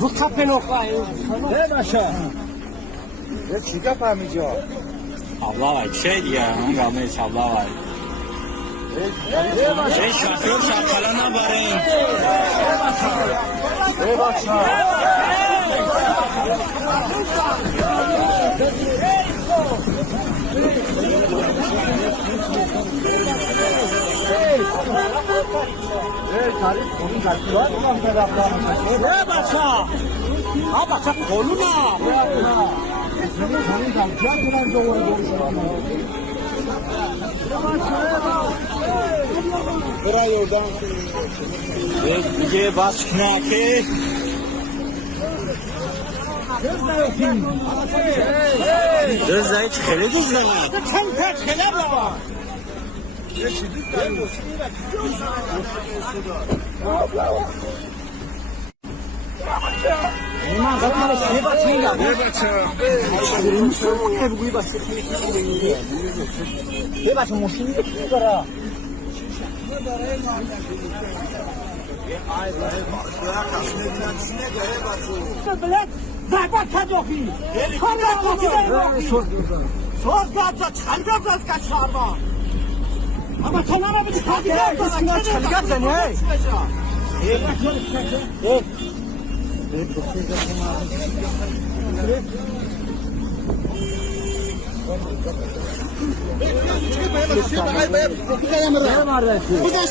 Bu kapı nokta. Ne başa? Ne çıkıp amca? Abla var şey diye Ramesh abla var. Şey şarkı şarkılarına varın. Ne başa? Ne başa? Ha başa koluna. Buraya oradan. Diye bas ne ki? Düz zayıf çıkıyor düz zayıf. Sen kaç kere var? İman bakma şey bak ne ya? Ne başa? Musulman ne bu başa? Ne başa musulman ne kara? Bilet zabat kadoki. Kanda kadoki. Söz gazza çalga gaz kaçarma. Ama tanama bir kadı ya. Çalga da ne? Bu da